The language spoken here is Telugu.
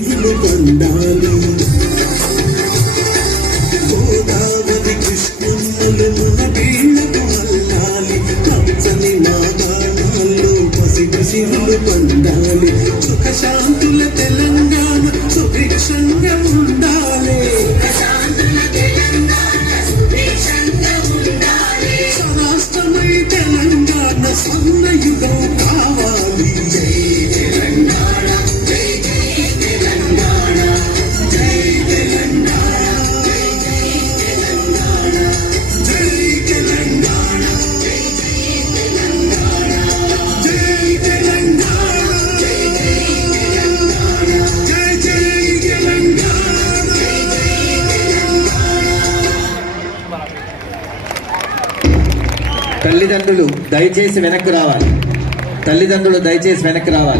సిరులు పండాలి గోదావరి కృష్ణమ్మలు మన వీళ్ళకు అల్లాలి పచ్చని మాగాణాల్లో పసిటి సిరులు పండాలి సుఖశాంతుల తెలంగాణ సుభిక్షంగా ఉండాలి స్వరాష్ట్రమై తెలంగాణ సన్నయుగం కావాలి జై తెలంగాణ జై జై తెలంగాణ జై తెలంగాణ జై జై తెలంగాణ జై తెలంగాణ జై జై తెలంగాణ జై తెలంగాణ జై జై తెలంగాణ జై జై తెలంగాణ జై జై తెలంగాణ. తల్లిదండ్రులు దయచేసి వెనక్కి రావాలి.